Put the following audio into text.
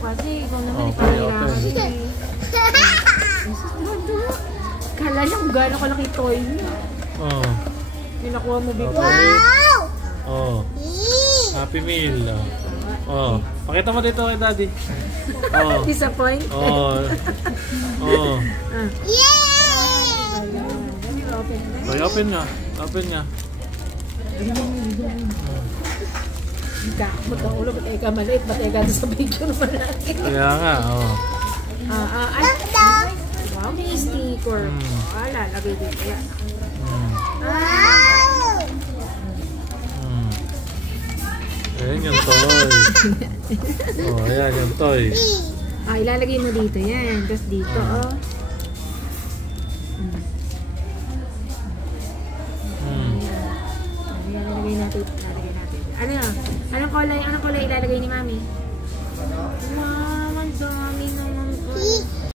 kasi. Ikaw naman, Okay, ipahirapan. open. Kala niya kung gano'ng kalaki toy niya. Oh. Pinakuha mo bigla. Wow! Oh. Happy Meal. Oh. Pakita mo dito kay Daddy. Oh. Disappoint? Oh. Oh. Yay! Ay, open nga. Open nga. Ika, magkaulo, ba't eka maliit? Ba't eka doon sa picture mo natin? Kaya nga, oh. Wow, may sticker. Wala, lagay dito. Yan. Wow! Ayan yung toy. Oh, ayan yung toy. Ilalagay mo dito yan. Tapos dito, oh. Ilalagay natin. Ano? Anong kulay ilalagay ni Mami?